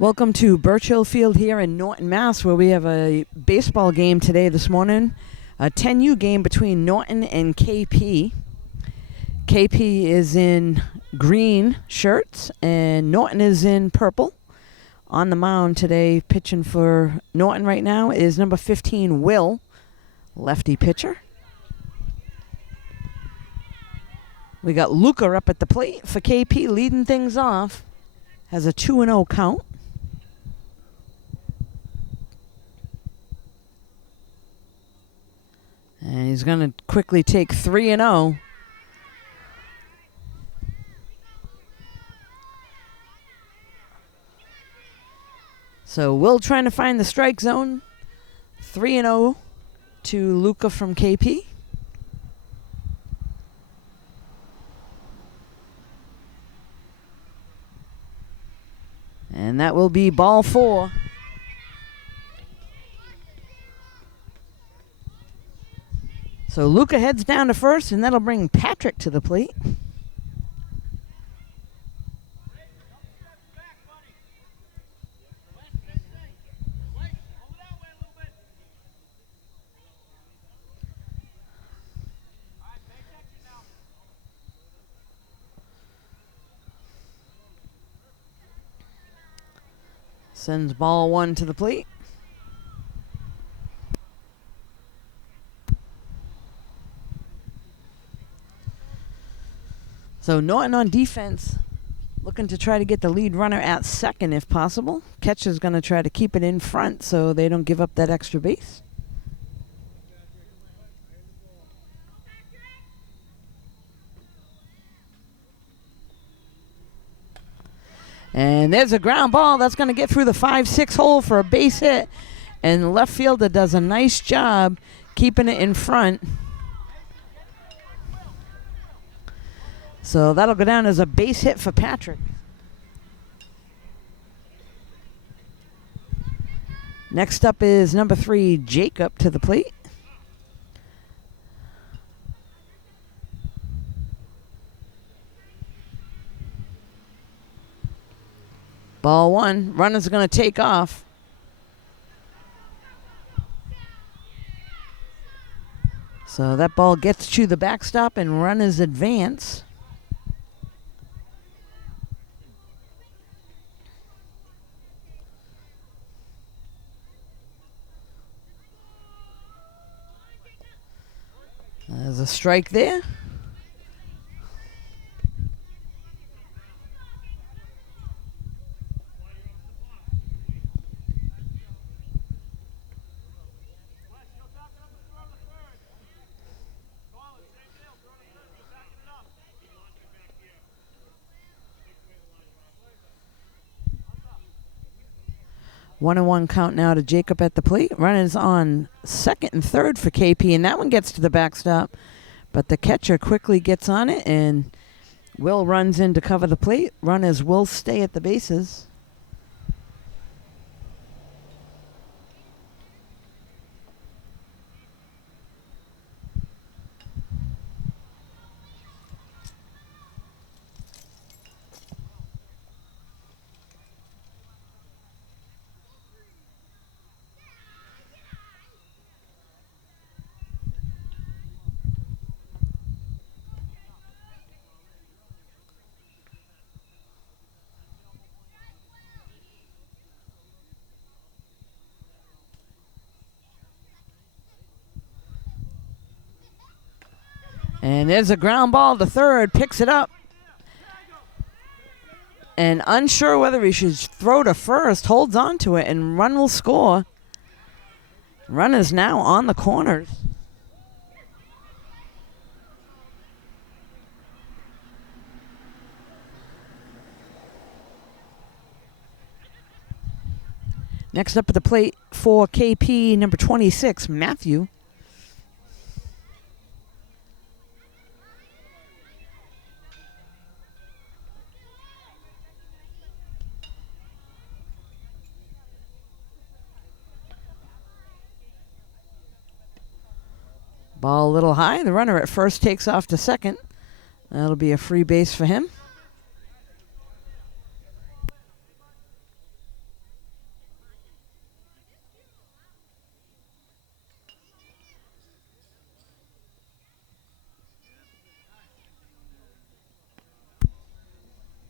Welcome to Birch Hill Field here in Norton, Mass, where we have a baseball game today this morning. A 10U game between Norton and KP. KP is in green shirts and Norton is in purple. On the mound today, pitching for Norton right now is number 15, Will, lefty pitcher. We got Luca up at the plate for KP, leading things off. Has a 2-0 count. And he's going to quickly take 3-0. So Will trying to find the strike zone. 3-0 to Luca from KP. And that will be ball 4. So Luca heads down to first, and that'll bring Patrick to the plate. Sends ball 1 to the plate. So Norton on defense, looking to try to get the lead runner at second if possible. Catcher's going to try to keep it in front so they don't give up that extra base. And there's a ground ball that's going to get through the 5-6 hole for a base hit. And the left fielder does a nice job keeping it in front. So that'll go down as a base hit for Patrick. Next up is number 3, Jacob, to the plate. Ball 1. Runner's going to take off. So that ball gets to the backstop and runners advance. There's a strike there. One and one count now to Jacob at the plate. Runners on second and third for KP, and that one gets to the backstop. But the catcher quickly gets on it, and Will runs in to cover the plate. Runners will stay at the bases. And there's a ground ball to third, picks it up. And unsure whether he should throw to first, holds on to it, and run will score. Runners now on the corners. Next up at the plate for KP, number 26, Matthew. Ball a little high. The runner at first takes off to second. That'll be a free base for him.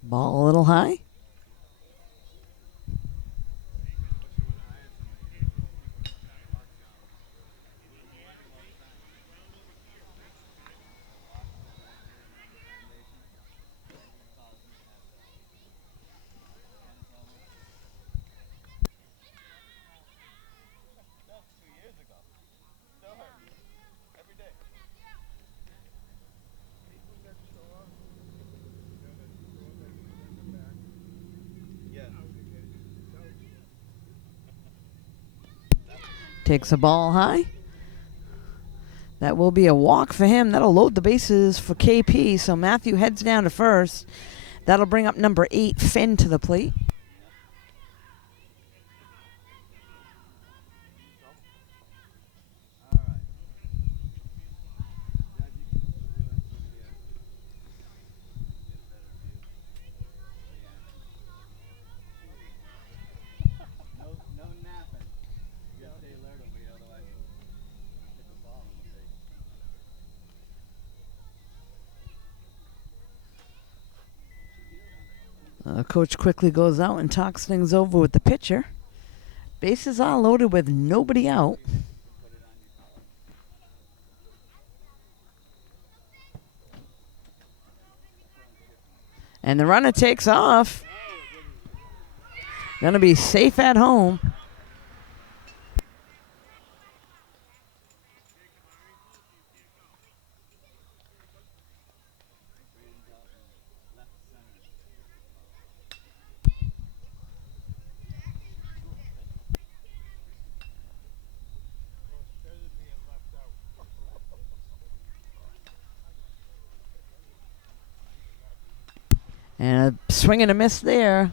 Ball a little high. Takes a ball high. That will be a walk for him. That'll load the bases for KP. So Matthew heads down to first. That'll bring up number 8, Finn, to the plate. Coach quickly goes out and talks things over with the pitcher. Bases are loaded with nobody out. And the runner takes off. Gonna be safe at home. And a swing and a miss there.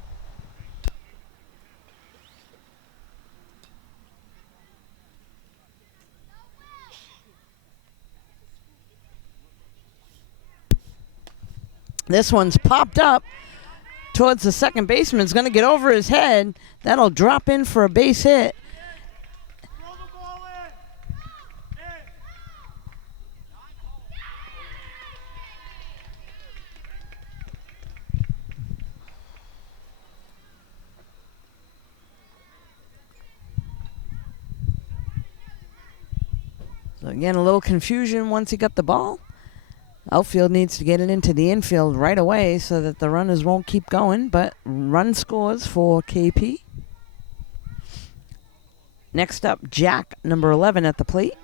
This one's popped up towards the second baseman. It's going to get over his head. That'll drop in for a base hit. So again, a little confusion once he got the ball. Outfield needs to get it into the infield right away so that the runners won't keep going, but run scores for KP. Next up, Jack, number 11 at the plate.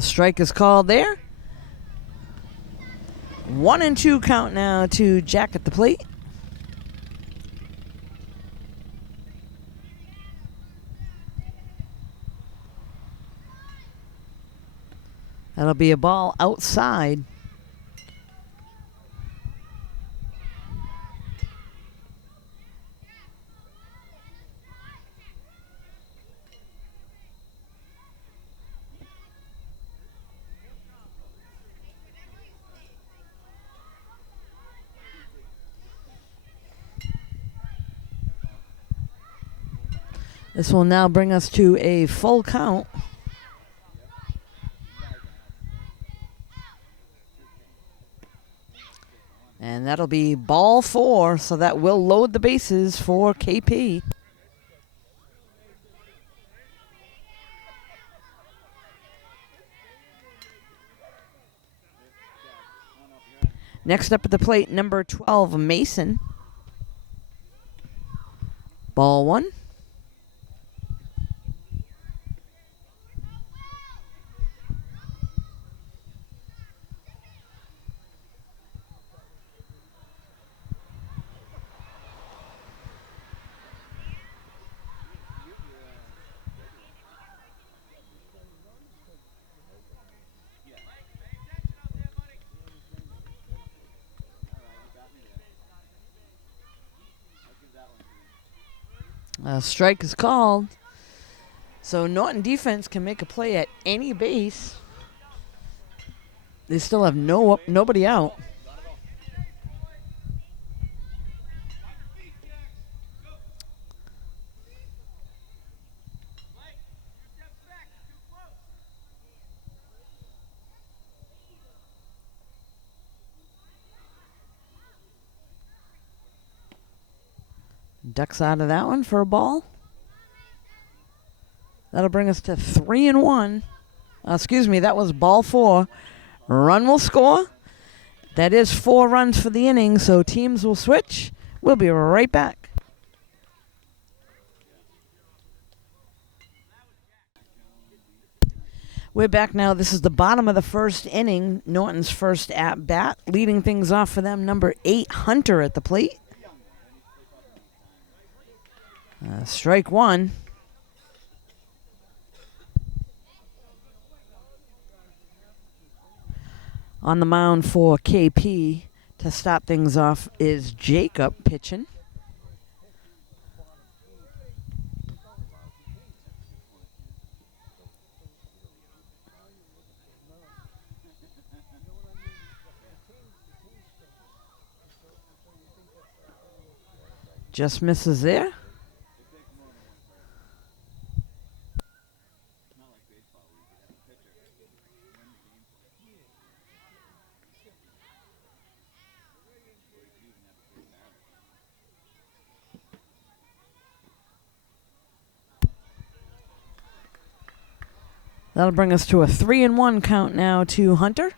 Strike is called there. 1-2 count now to Jack at the plate. That'll be a ball outside. This will now bring us to a full count. And that'll be ball 4, so that will load the bases for KP. Next up at the plate, number 12, Mason. Ball 1. A strike is called. So Norton defense can make a play at any base. They still have nobody out. Ducks out of that one for a ball. That'll bring us to 3-1. Excuse me, that was ball 4. Run will score. That is 4 runs for the inning, so teams will switch. We'll be right back. We're back now. This is the bottom of the first inning. Norton's first at bat. Leading things off for them, number 8, Hunter at the plate. Strike 1. On the mound for KP to start things off is Jacob pitching. Just misses there. That'll bring us to a 3-1 count now to Hunter.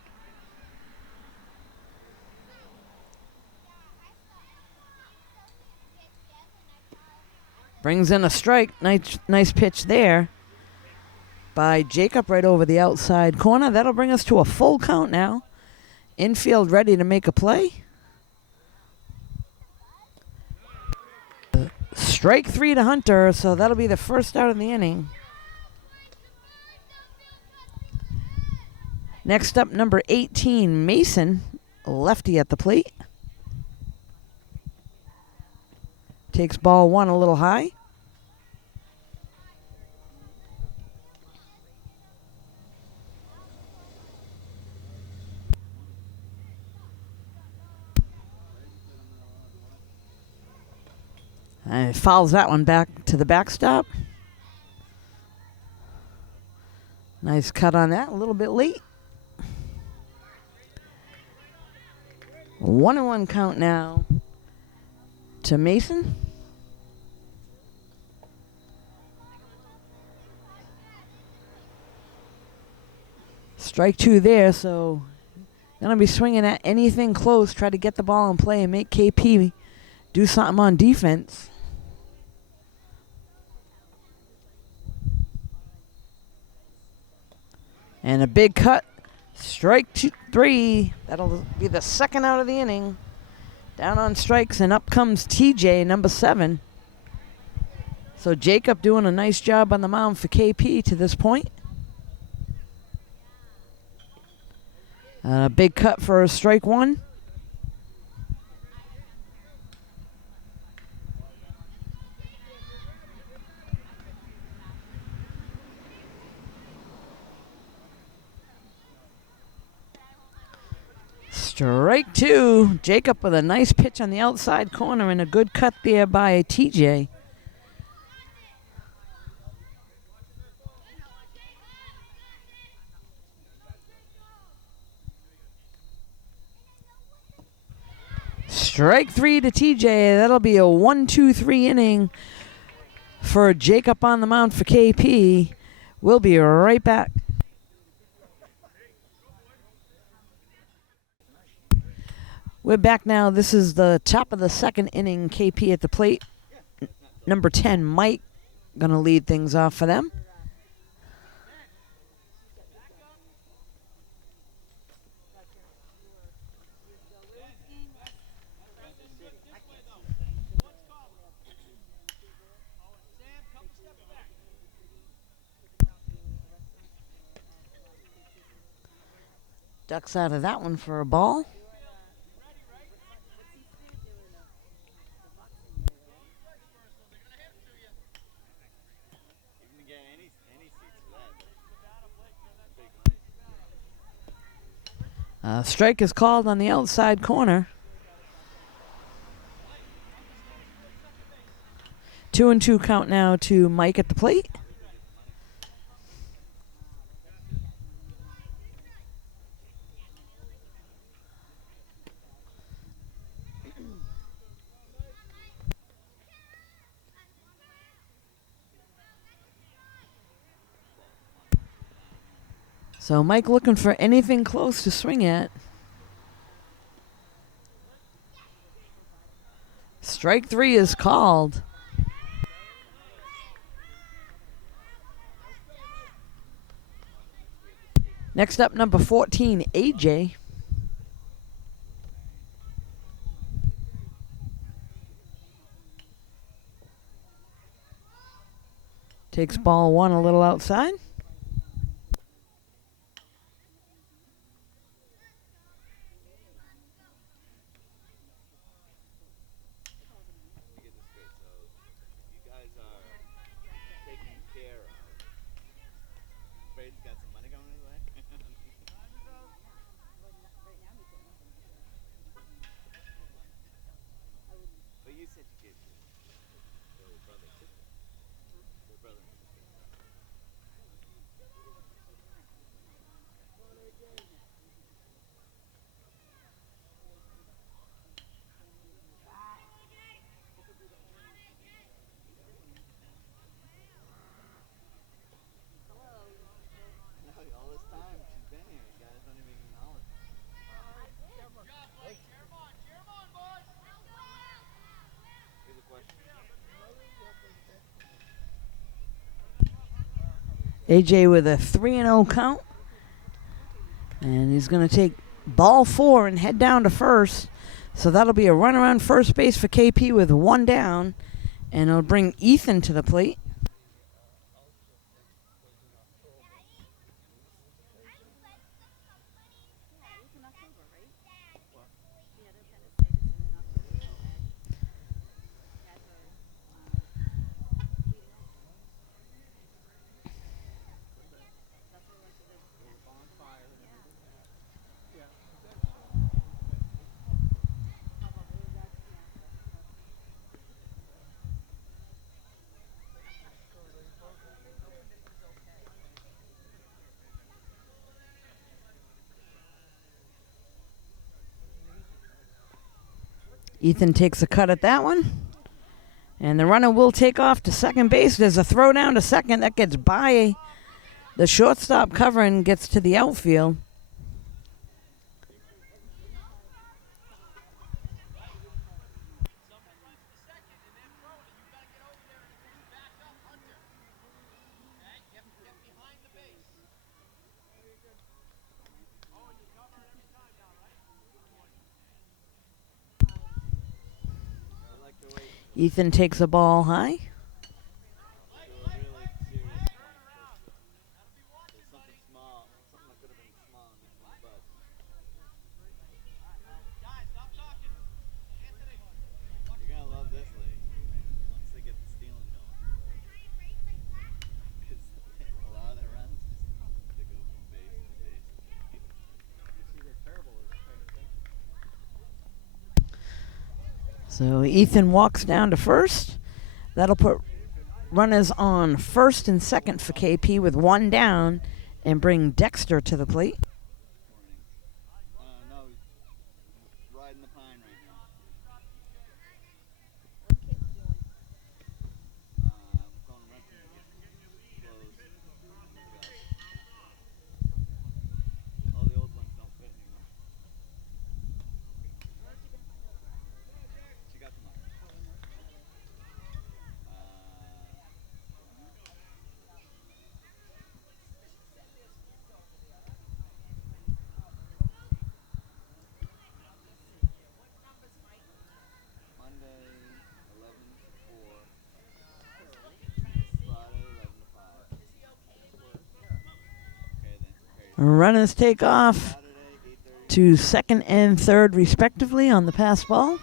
Brings in a strike. Nice pitch there by Jacob right over the outside corner. That'll bring us to a full count now. Infield ready to make a play. Strike 3 to Hunter, so that'll be the first out of the inning. Next up, number 18, Mason, lefty at the plate. Takes ball 1 a little high. And fouls that one back to the backstop. Nice cut on that, a little bit late. 1-1 count now to Mason. Strike 2 there, so gonna be swinging at anything close, try to get the ball in play and make KP do something on defense. And a big cut. Strike 3. That'll be the second out of the inning. Down on strikes, and up comes TJ, number 7. So Jacob doing a nice job on the mound for KP to this point. Big cut for strike 1. Strike 2. Jacob with a nice pitch on the outside corner and a good cut there by TJ. Strike 3 to TJ. That'll be a 1-2-3 inning for Jacob on the mound for KP. We'll be right back. We're back now. This is the top of the second inning. KP at the plate. Number 10, Mike, going to lead things off for them. Ducks out of that one for a ball. Strike is called on the outside corner. 2-2 count now to Mike at the plate. So Mike looking for anything close to swing at. Strike 3 is called. Next up, number 14, AJ. Takes ball 1 a little outside. AJ with a 3-0 count. And he's going to take ball 4 and head down to first. So that'll be a run around first base for KP with 1 down. And it'll bring Ethan to the plate. Ethan takes a cut at that one. And the runner will take off to second base. There's a throw down to second that gets by the shortstop cover and gets to the outfield. Ethan takes a ball high. So Ethan walks down to first. That'll put runners on first and second for KP with 1 down and bring Dexter to the plate. Runners take off to second and third respectively on the pass ball.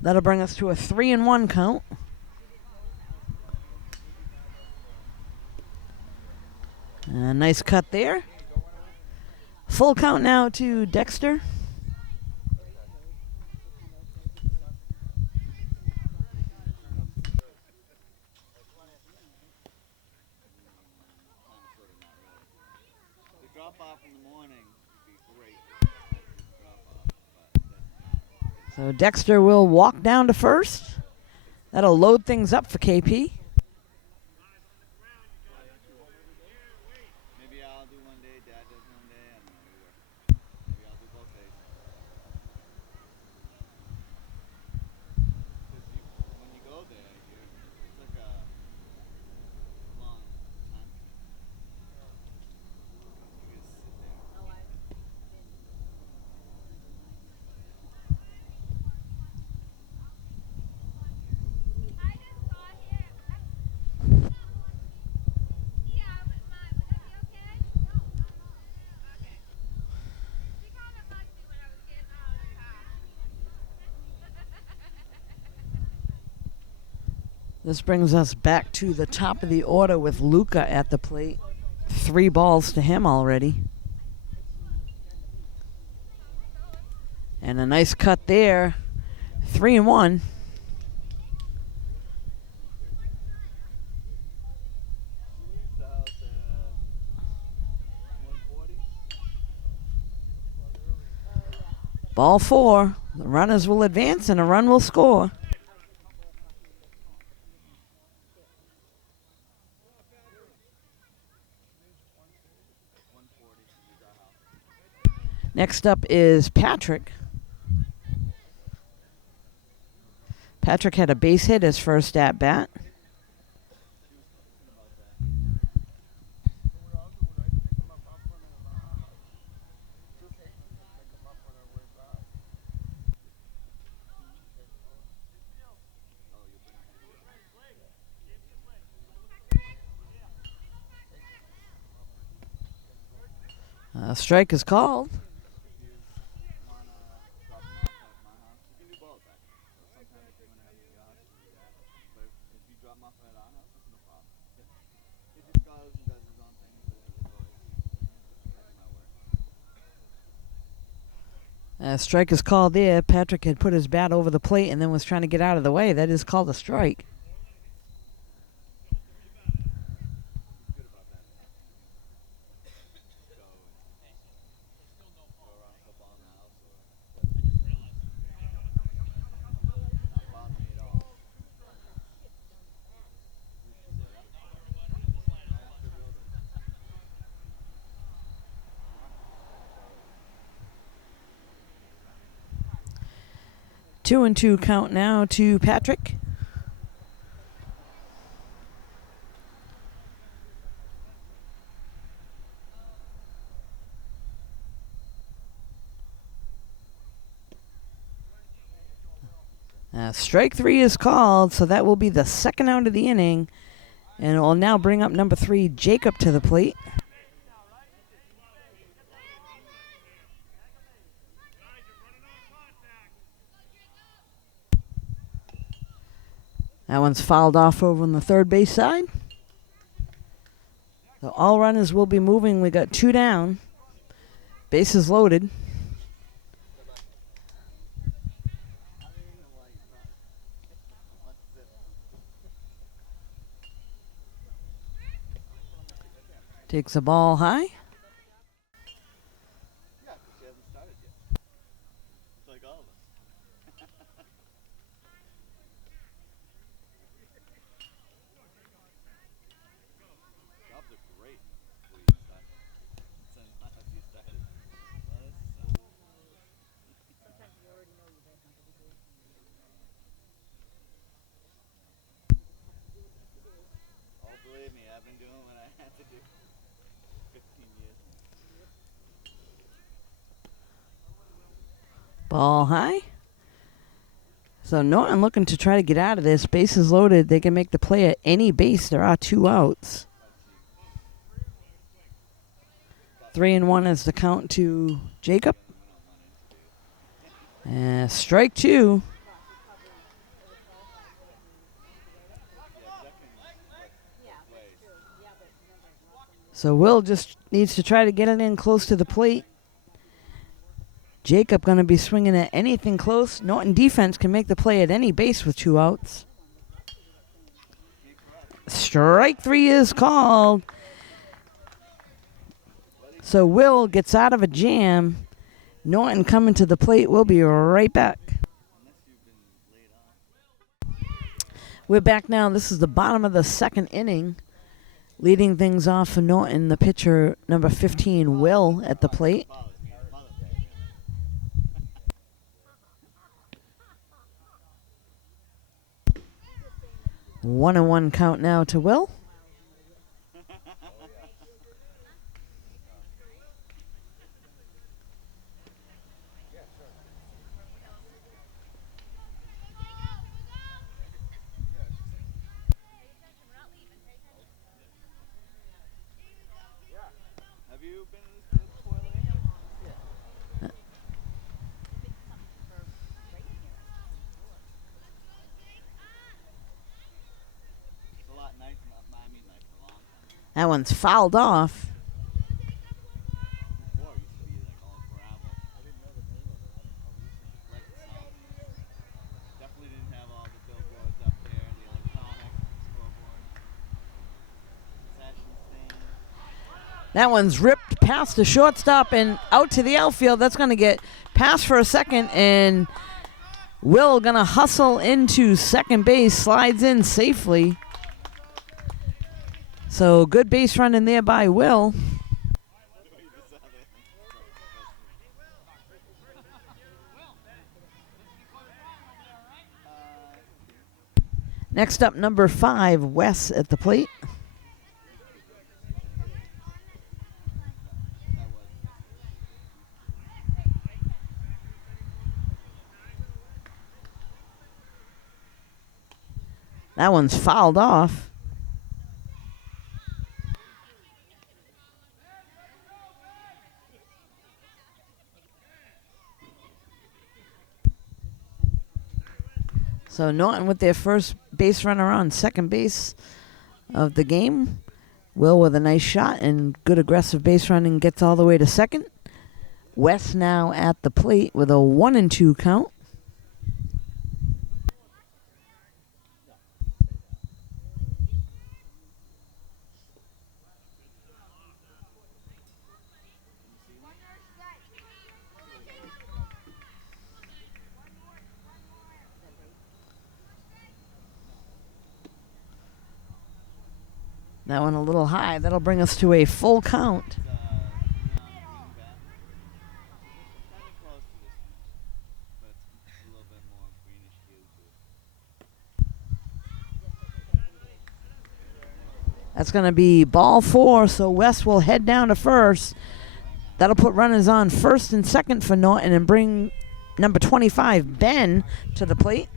That'll bring us to a 3-1 count. Nice cut there. Full count now to Dexter. So Dexter will walk down to first. That'll load things up for KP. This brings us back to the top of the order with Luca at the plate. 3 balls to him already. And a nice cut there. 3-1. Ball 4. The runners will advance and a run will score. Next up is Patrick. Patrick had a base hit his first at bat. A strike is called. Strike is called there. Patrick had put his bat over the plate and then was trying to get out of the way. That is called a strike. Two and two count now to Patrick. Strike 3 is called, so that will be the second out of the inning. And it will now bring up number 3, Jacob, to the plate. That one's fouled off over on the third base side. So all runners will be moving. We got 2 down. Bases loaded. Takes a ball high. Ball high. So Norton looking to try to get out of this. Bases loaded. They can make the play at any base. There are 2 outs. 3-1 is the count to Jacob. Strike 2. So Will just needs to try to get it in close to the plate. Jacob going to be swinging at anything close. Norton defense can make the play at any base with 2 outs. Strike 3 is called. So Will gets out of a jam. Norton coming to the plate. We'll be right back. We're back now. This is the bottom of the 2nd inning. Leading things off for Norton, the pitcher, number 15, Will, at the plate. One and one count now to Will. That one's fouled off. That one's ripped past the shortstop and out to the outfield. That's going to get past for a second, and Will going to hustle into second base, slides in safely. So good base running there by Will. Next up, number 5, Wes at the plate. That one's fouled off. So Norton with their first base runner on second base of the game. Will with a nice shot and good aggressive base running gets all the way to second. Wes now at the plate with a 1-2 count. That one a little high. That'll bring us to a full count. That's going to be ball 4, so Wes will head down to first. That'll put runners on first and second for Norton and bring number 25, Ben, to the plate.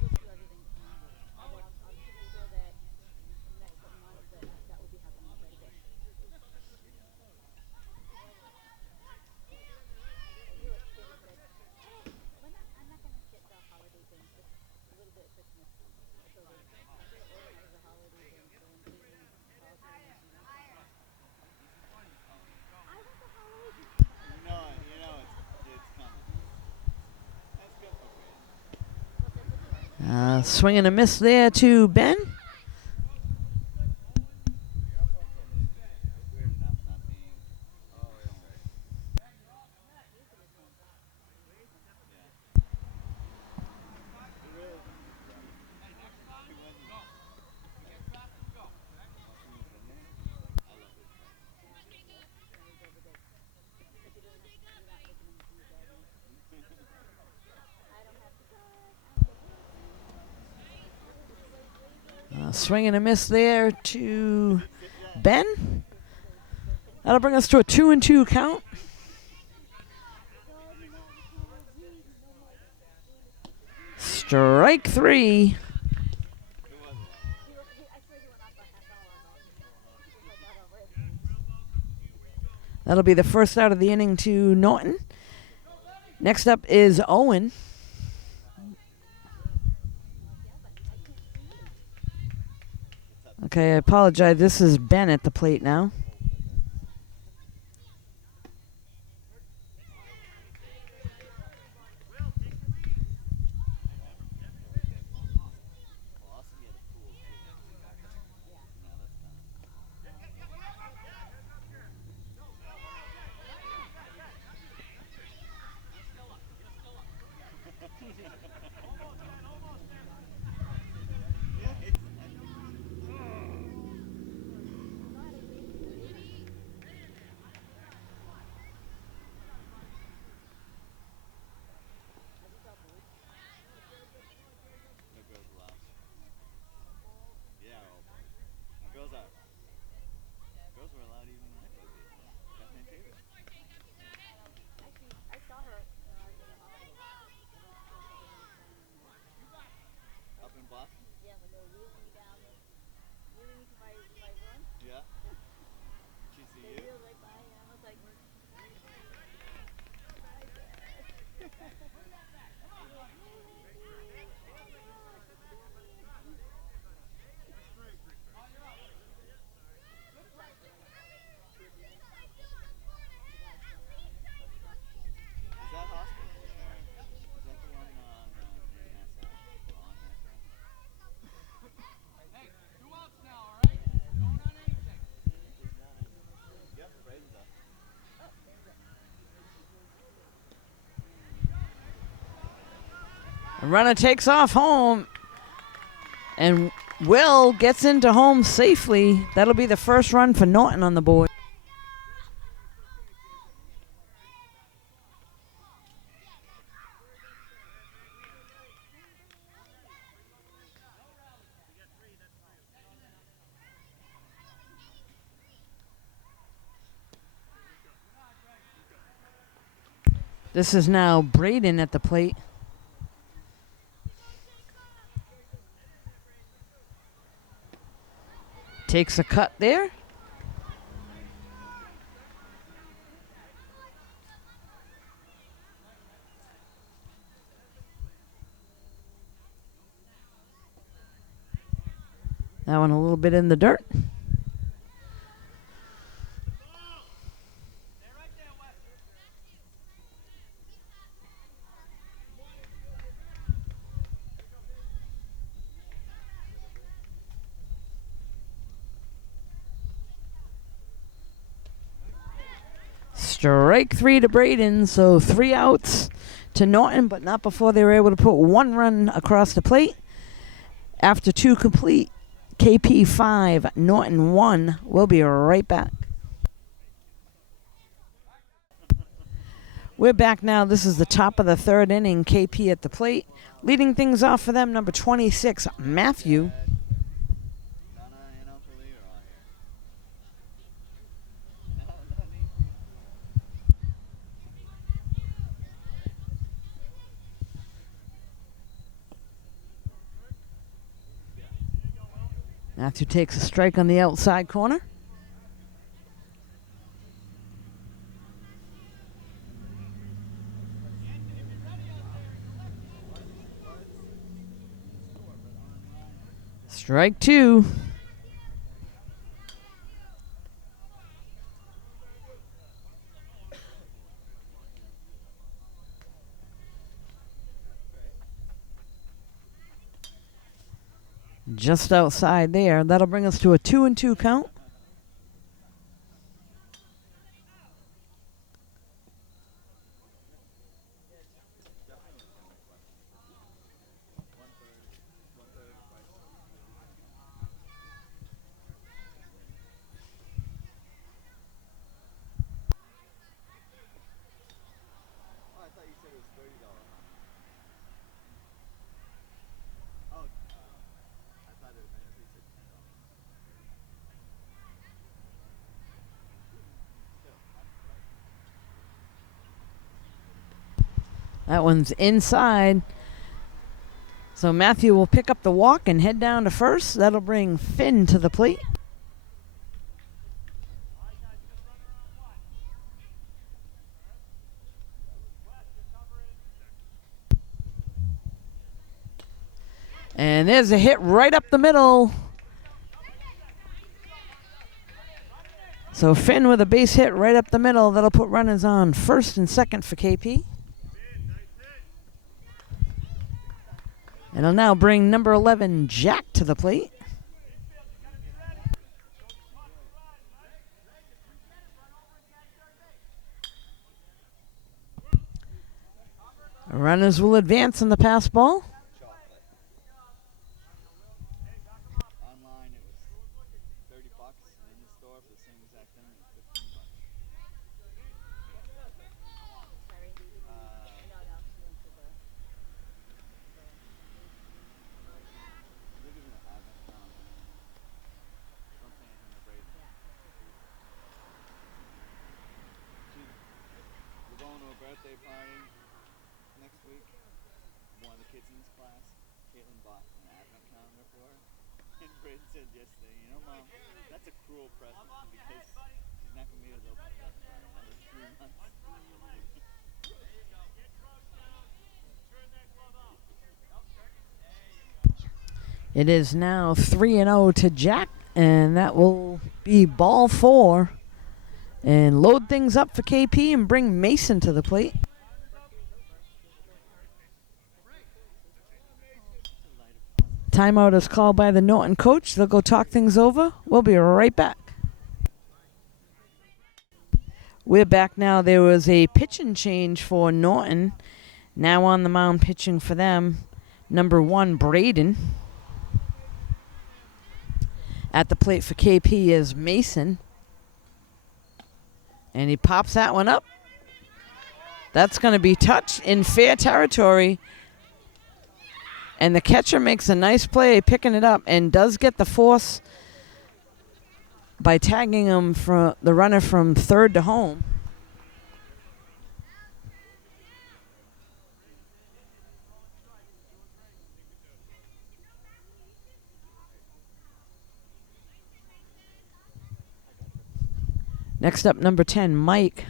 Swing and a miss there to Ben. Swing and a miss there to Ben. That'll bring us to a 2-2 count. Strike 3. That'll be the first out of the inning to Norton. Next up is Owen. Okay, I apologize. This is Ben at the plate now. The runner takes off home. And Will gets into home safely. That'll be the first run for Norton on the board. This is now Braden at the plate. Takes a cut there. That one a little bit in the dirt. Strike 3 to Braden, so 3 outs to Norton, but not before they were able to put 1 run across the plate. After 2 complete, KP 5, Norton 1. We'll be right back. We're back now. This is the top of the 3rd inning. KP at the plate. Leading things off for them, number 26, Matthew. Matthew takes a strike on the outside corner. Strike 2. Just outside there. That'll bring us to a 2-2 count. That one's inside. So Matthew will pick up the walk and head down to first. That'll bring Finn to the plate. And there's a hit right up the middle. So Finn with a base hit right up the middle. That'll put runners on first and second for KP. It'll now bring number 11, Jack, to the plate. Runners will advance on the pass ball. Online it was $30 in the store for the same exact thing. It's $15. We're going to a birthday party next week. One of the kids in this class, Caitlin bought an advent calendar for her. And Braden said yesterday, you know, Mom, that's a cruel present because she's not going to be able to open it up for another 3 months. It is now 3-0 to Jack, and that will be ball 4. And load things up for KP and bring Mason to the plate. Timeout is called by the Norton coach. They'll go talk things over. We'll be right back. We're back now. There was a pitching change for Norton. Now on the mound pitching for them, Number 1, Braden. At the plate for KP is Mason. And he pops that one up. That's going to be touched in fair territory. And the catcher makes a nice play picking it up and does get the force by tagging him from the runner from third to home. Next up, number 10, Mike.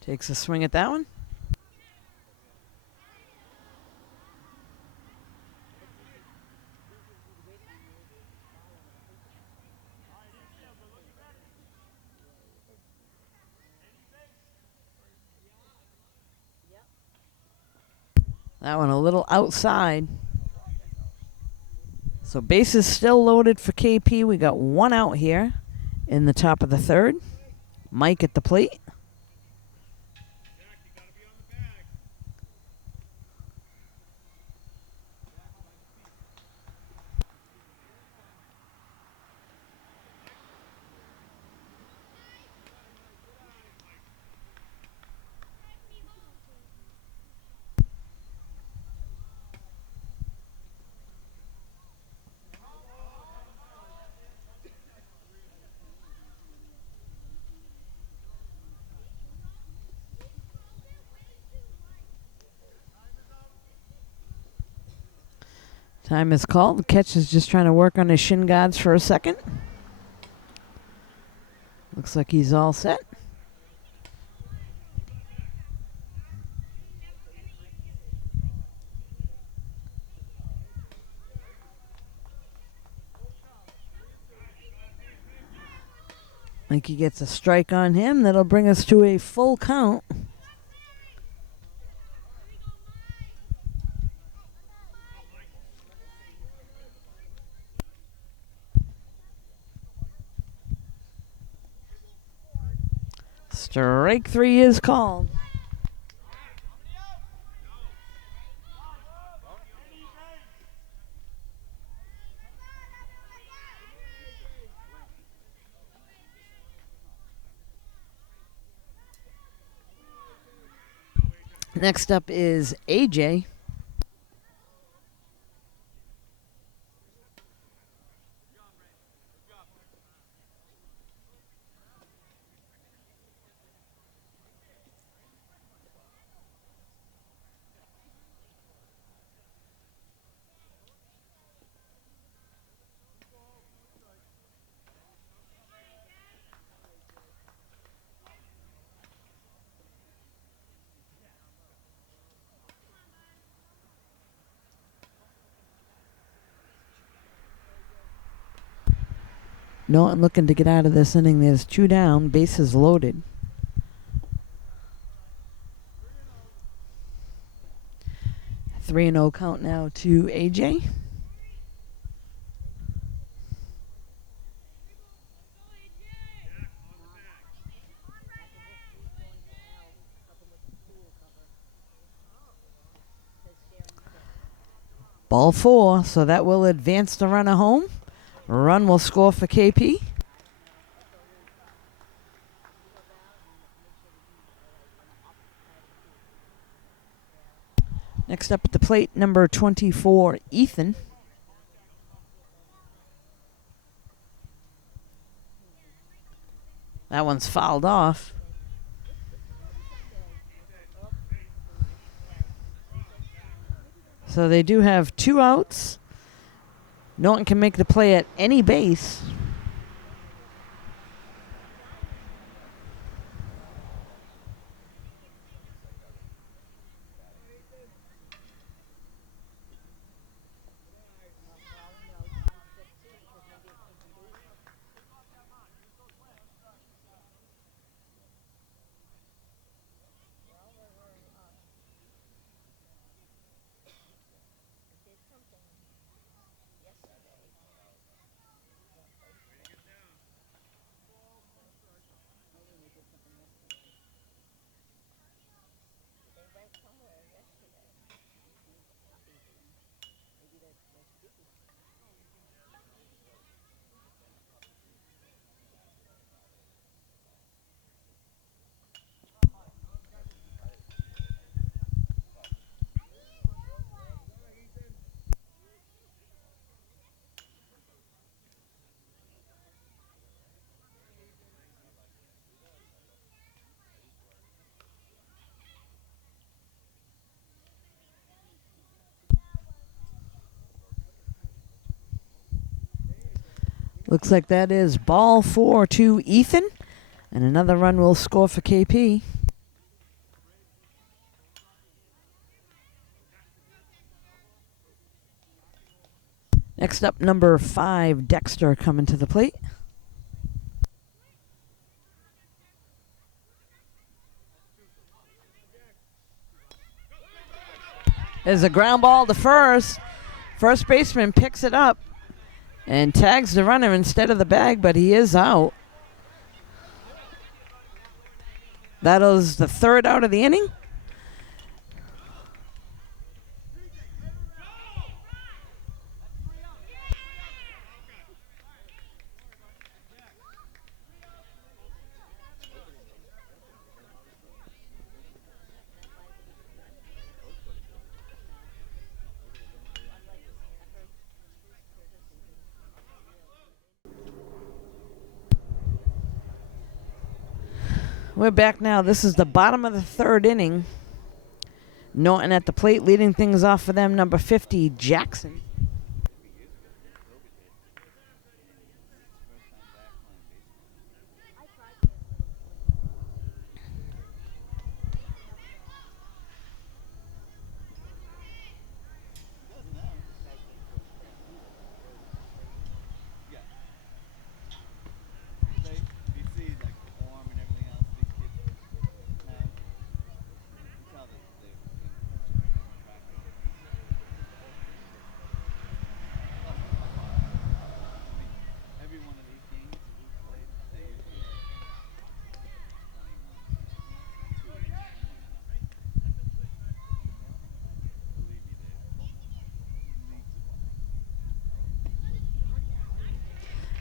Takes a swing at that one. That one a little outside. So bases still loaded for KP. We got 1 out here in the top of the third. Mike at the plate. Time is called. The catch is just trying to work on his shin guards for a second. Looks like he's all set. Like he gets a strike on him. That'll bring us to a full count. Strike 3 is called. Next up is AJ. Norton looking to get out of this inning. There's 2 down. Bases loaded. 3-0 count now to AJ. Ball 4, so that will advance the runner home. Run will score for KP. Next up at the plate, number 24, Ethan. That one's fouled off. So they do have 2 outs. Norton can make the play at any base. Looks like that is ball 4 to Ethan. And another run will score for KP. Next up, number 5, Dexter, coming to the plate. There's a ground ball to first. First baseman picks it up and tags the runner instead of the bag, but he is out. That is the 3rd out of the inning. We're back now. This is the bottom of the 3rd inning. Norton at the plate, leading things off for them, number 50, Jackson.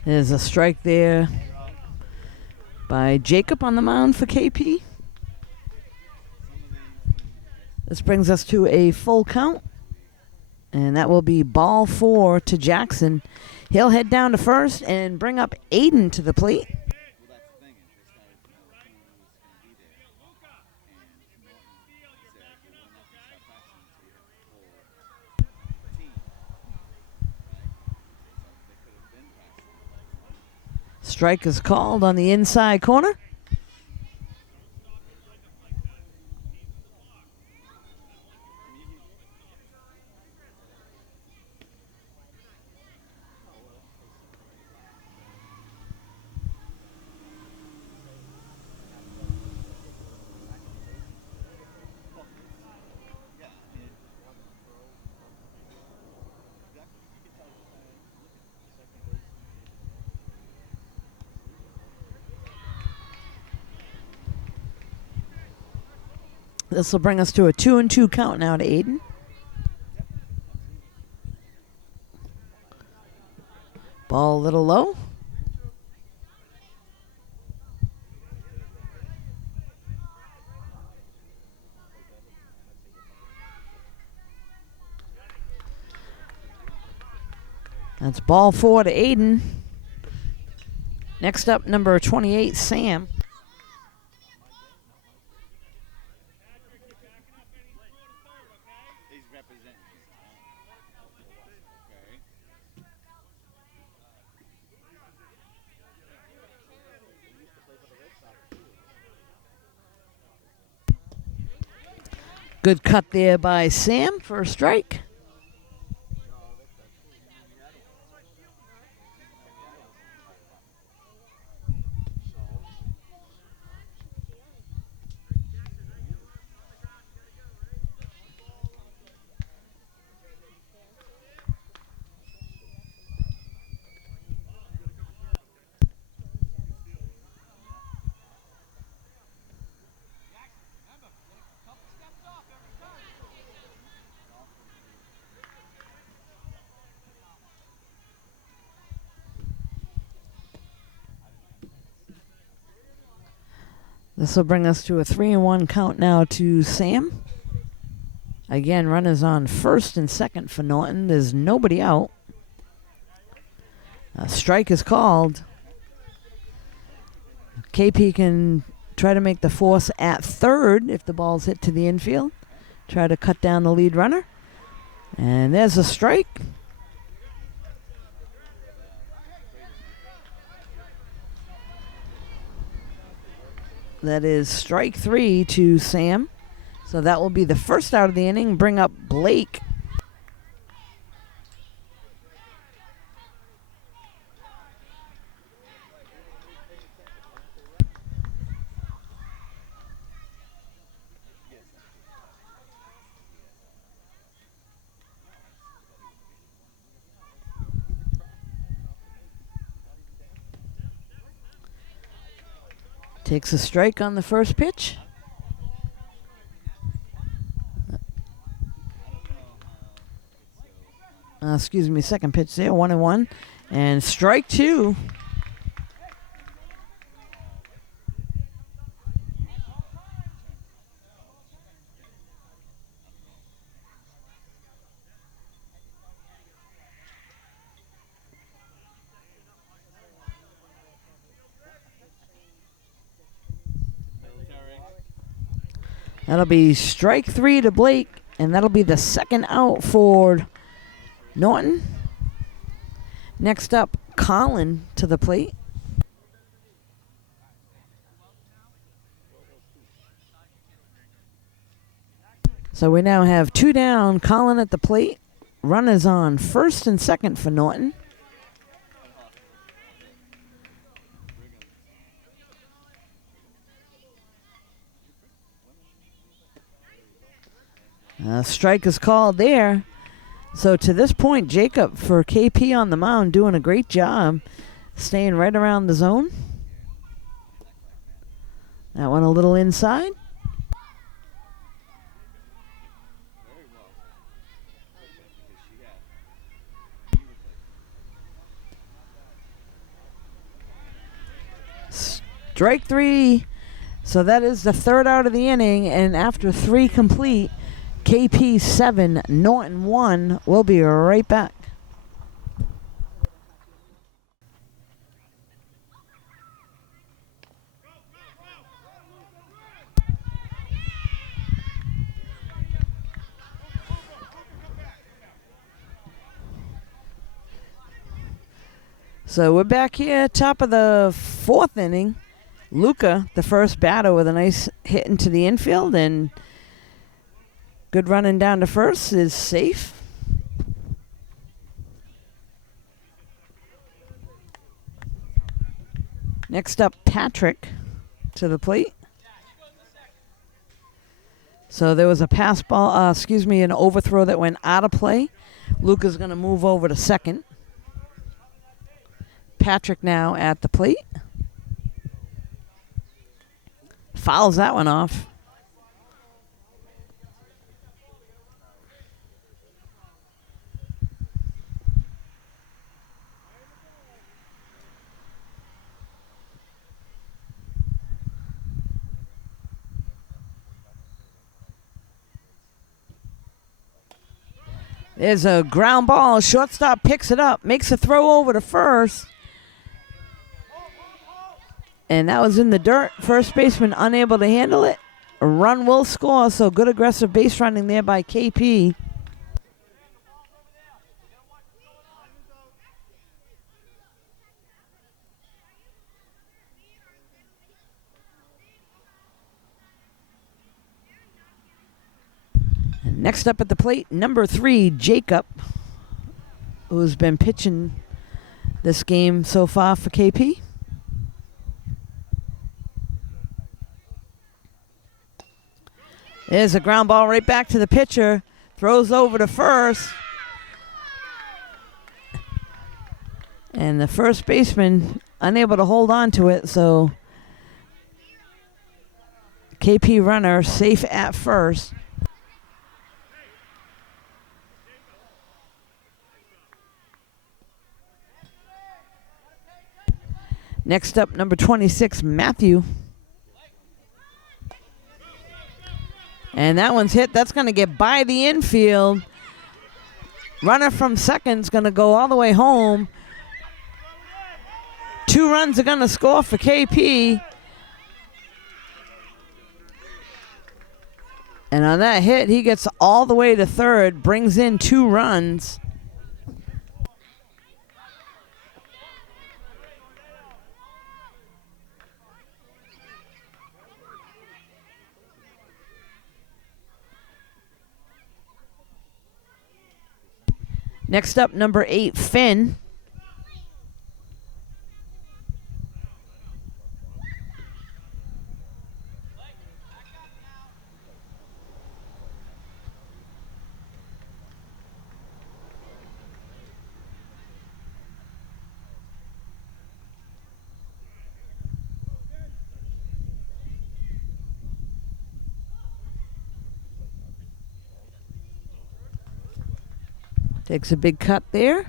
There's a strike there by Jacob on the mound for KP. This brings us to a full count, and that will be ball 4 to Jackson. He'll head down to first and bring up Aiden to the plate. Strike is called on the inside corner. This will bring us to a 2-2 count now to Aiden. Ball a little low. That's ball 4 to Aiden. Next up, number 28, Sam. Good cut there by Sam for a strike. This will bring us to a 3-1 count now to Sam. Again, runners on first and second for Norton. There's nobody out. A strike is called. KP can try to make the force at third if the ball's hit to the infield. Try to cut down the lead runner. And there's a strike. That is strike 3 to Sam. So that will be the first out of the inning. Bring up Blake. Takes a strike on the first pitch. Excuse me, second pitch there, 1-1. And strike 2. That'll be strike 3 to Blake, and that'll be the second out for Norton. Next up, Colin to the plate. So we now have 2 down, Colin at the plate. Runners on first and second for Norton. Strike is called there. So to this point, Jacob for KP on the mound doing a great job staying right around the zone. That one a little inside. Strike 3. So that is the third out of the inning, and after 3 complete, KP 7, Norton 1. We'll be right back. So we're back here, top of the 4th inning. Luca, the first batter, with a nice hit into the infield, and good running down to first is safe. Next up, Patrick to the plate. So there was a pass ball, an overthrow that went out of play. Luca's going to move over to second. Patrick now at the plate. Fouls that one off. There's a ground ball. Shortstop picks it up, makes a throw over to first. And that was in the dirt. First baseman unable to handle it. A run will score, so good aggressive base running there by KP. And next up at the plate, number 3, Jacob, who's been pitching this game so far for KP. There's a ground ball right back to the pitcher. Throws over to first. And the first baseman unable to hold on to it, so KP runner safe at first. Next up, number 26, Matthew. And that one's hit. That's going to get by the infield. Runner from second's going to go all the way home. 2 runs are going to score for KP. And on that hit, he gets all the way to third, brings in 2 runs. Next up, number 8, Finn. Takes a big cut there.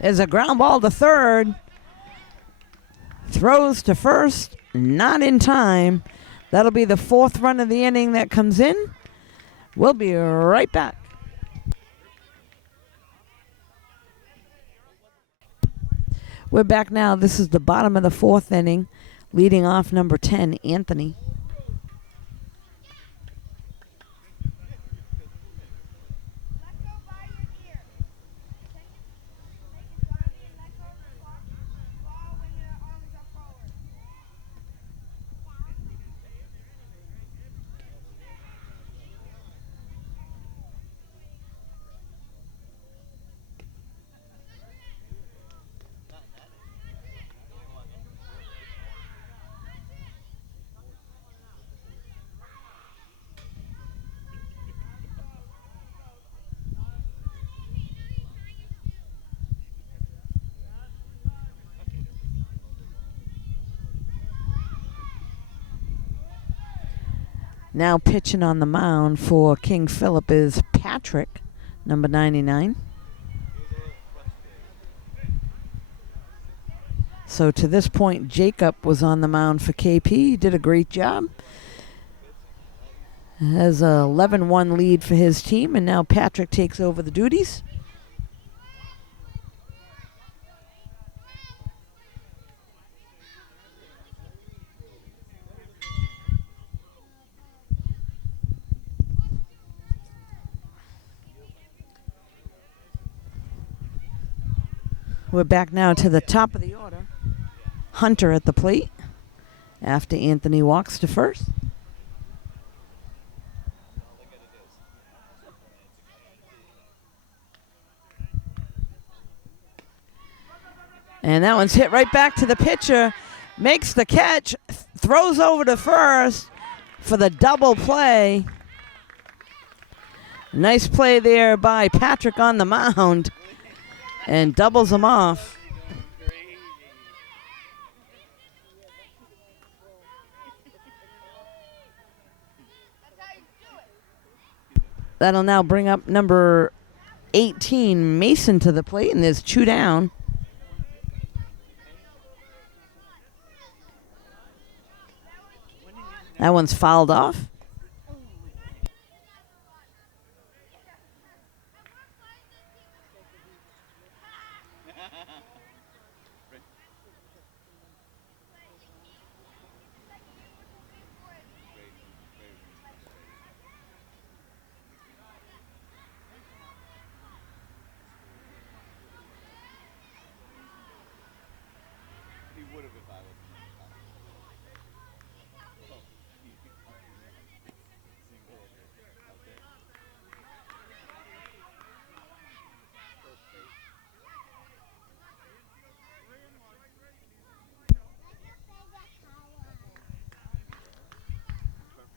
There's a ground ball to third. Throws to first, not in time. That'll be the 4th run of the inning that comes in. We'll be right back. We're back now. This is the bottom of the 4th inning. Leading off number 10, Anthony. Now pitching on the mound for King Philip is Patrick, number 99. So to this point, Jacob was on the mound for KP. He did a great job. Has a 11-1 lead for his team, and now Patrick takes over the duties. We're back now to the top of the order. Hunter at the plate after Anthony walks to first. And that one's hit right back to the pitcher. Makes the catch, throws over to first for the double play. Nice play there by Patrick on the mound. And doubles him off. That'll now bring up number 18, Mason, to the plate, and there's 2 down. That one's fouled off.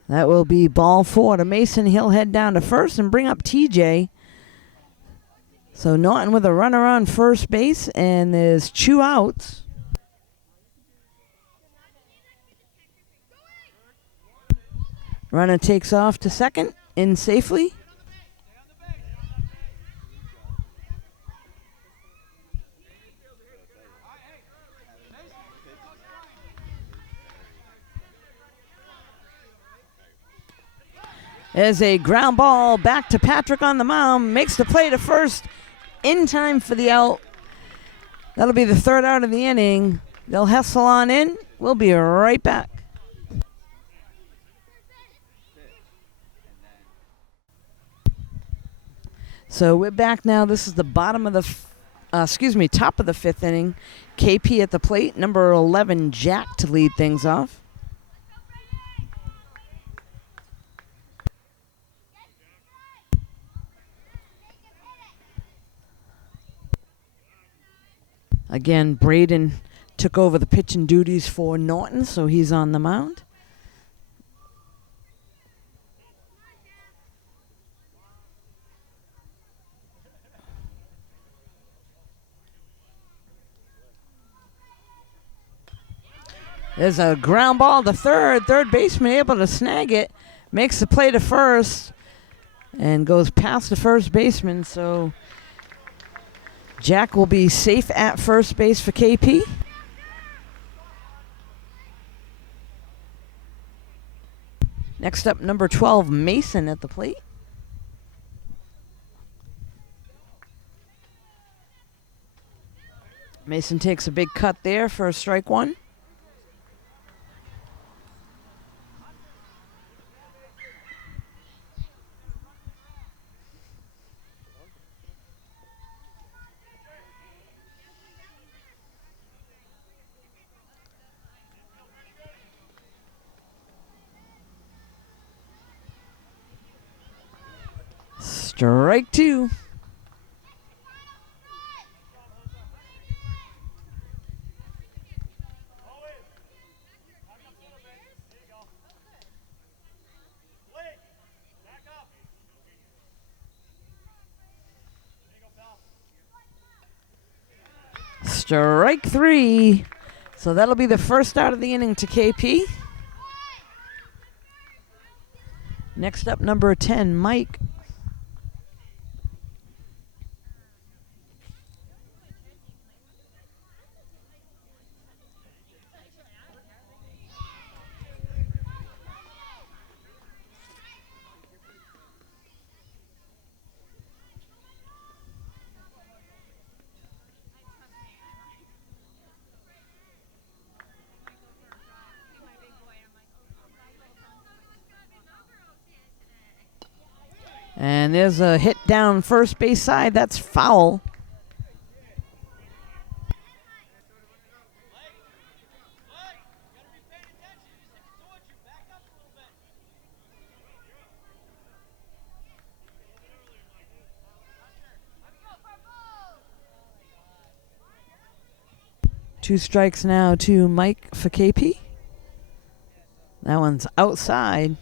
That will be ball 4 to Mason. He'll head down to first and bring up TJ. So Norton with a runner on first base, and there's 2 outs. Runner takes off to second in safely. There's a ground ball back to Patrick on the mound. Makes the play to first in time for the out. That'll be the 3rd out of the inning. They'll hustle on in, We'll be right back. So we're back now. This is the bottom of the, top of the fifth inning. KP at the plate, number 11, Jack, to lead things off. Again, Braden took over the pitching duties for Norton, so he's on the mound. There's a ground ball to third. Third baseman able to snag it. Makes the play to first and goes past the first baseman. So Jack will be safe at first base for KP. Next up, number 12, Mason at the plate. Mason takes a big cut there for strike one. Strike two. Strike three. So that'll be the first out of the inning to KP. Next up, number 10, Mike. And there's a hit down first base side. That's foul. Two strikes now to Mike for KP. That one's outside.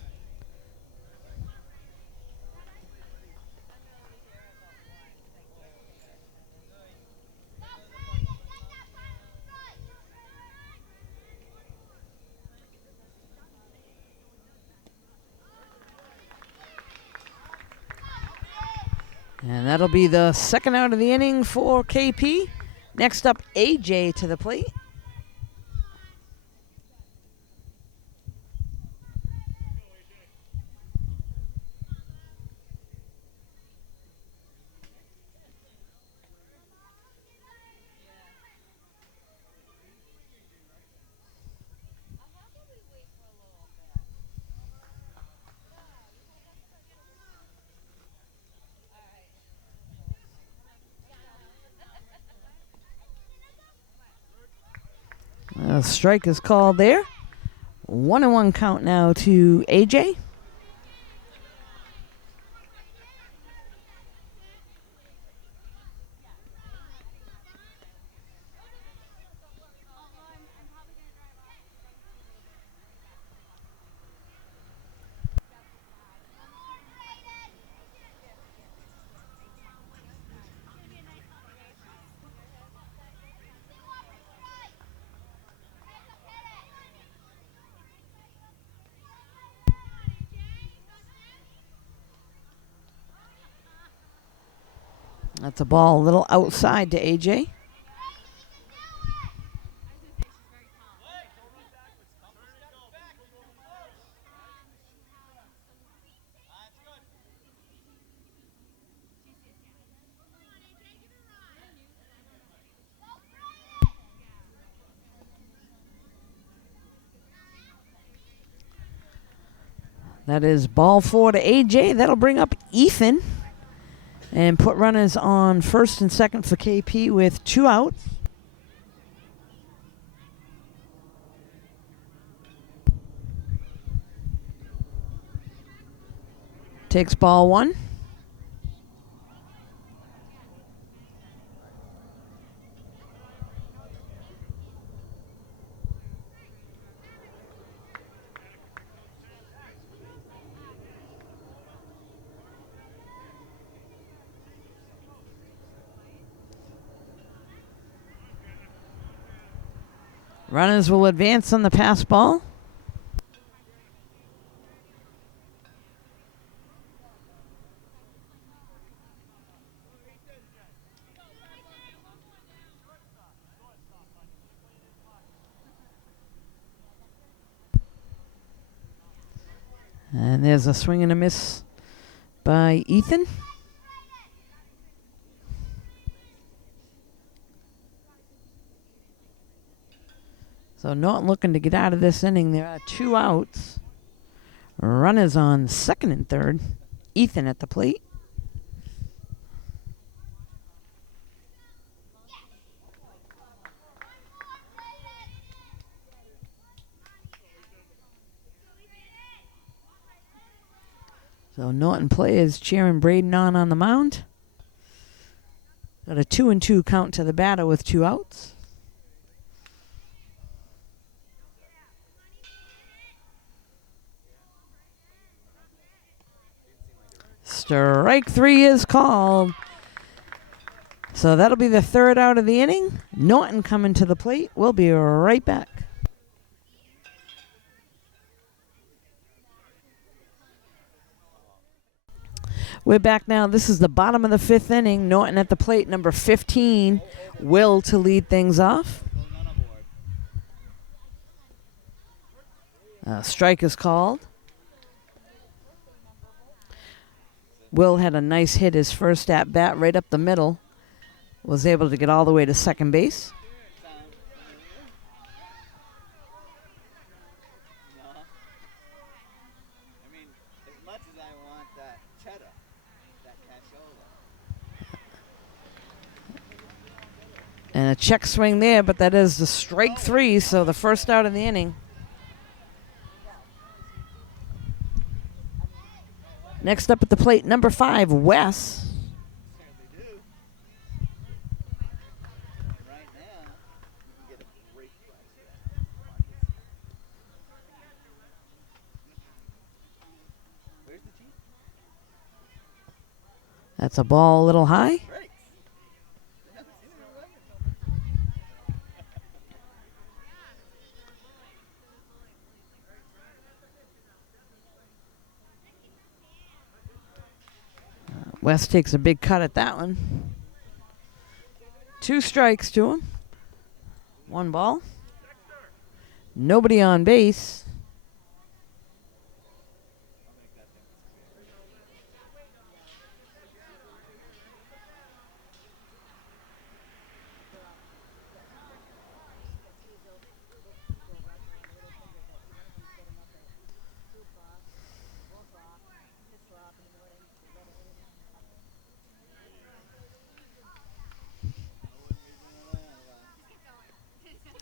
And that'll be the second out of the inning for KP. Next up, AJ to the plate. A strike is called there. 1-1 count now to AJ. That's a ball a little outside to AJ. That is ball 4 to AJ. That'll bring up Ethan and put runners on first and second for KP with 2 outs. Takes ball 1. Runners will advance on the pass ball. And there's a swing and a miss by Ethan. So Norton looking to get out of this inning. There are 2 outs. Runners on second and third. Ethan at the plate. So Norton players cheering Braden on the mound. Got a 2-2 count to the batter with 2 outs. Strike 3 is called. So that'll be the 3rd out of the inning. Norton coming to the plate. We'll be right back. We're back now. This is the bottom of the 5th inning. Norton at the plate, number 15, Will to lead things off. Strike is called. Will had a nice hit his first at bat right up the middle. Was able to get all the way to second base. And a check swing there, but that is the strike 3, so the 1st out of the inning. Next up at the plate, number 5, Wes. That's a ball a little high. West takes a big cut at that one. 2 strikes to him. 1 ball. Nobody on base.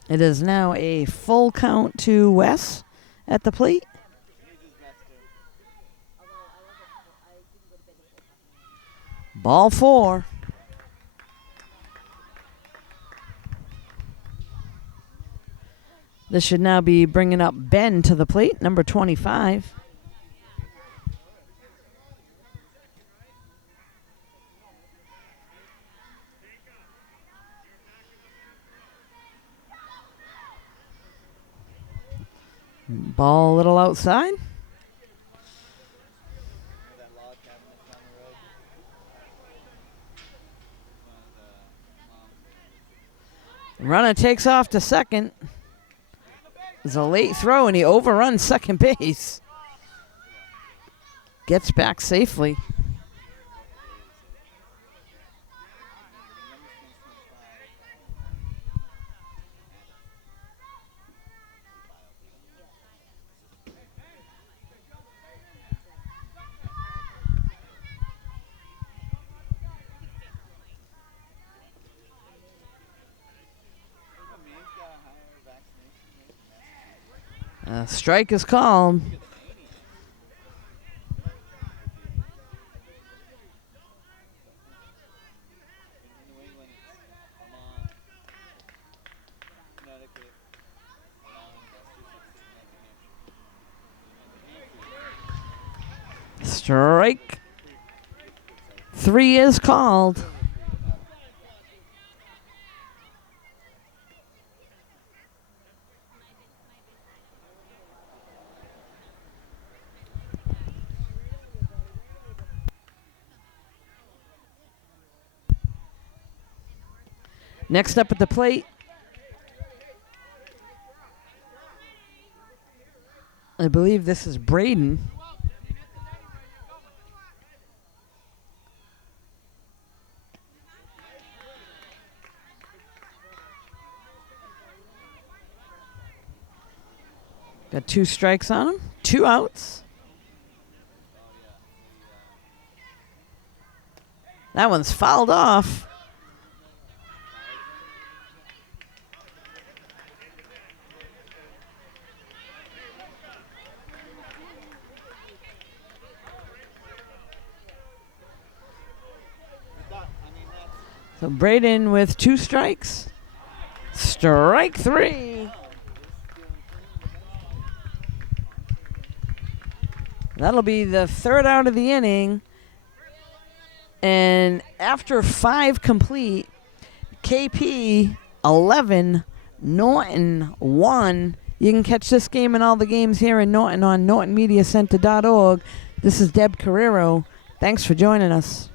It is now a full count to Wes at the plate. Ball 4. This should now be bringing up Ben to the plate, number 25. Ball a little outside. Runner takes off to second. It's a late throw, and he overruns second base. Gets back safely. Strike is called. Strike 3 is called. Next up at the plate, I believe this is Braden. Got 2 strikes on him, 2 outs. That one's fouled off. So Braden with 2 strikes. Strike 3. That'll be the 3rd out of the inning. And after 5 complete, KP 11, Norton 1. You can catch this game and all the games here in Norton on NortonMediaCenter.org. This is Deb Carrero. Thanks for joining us.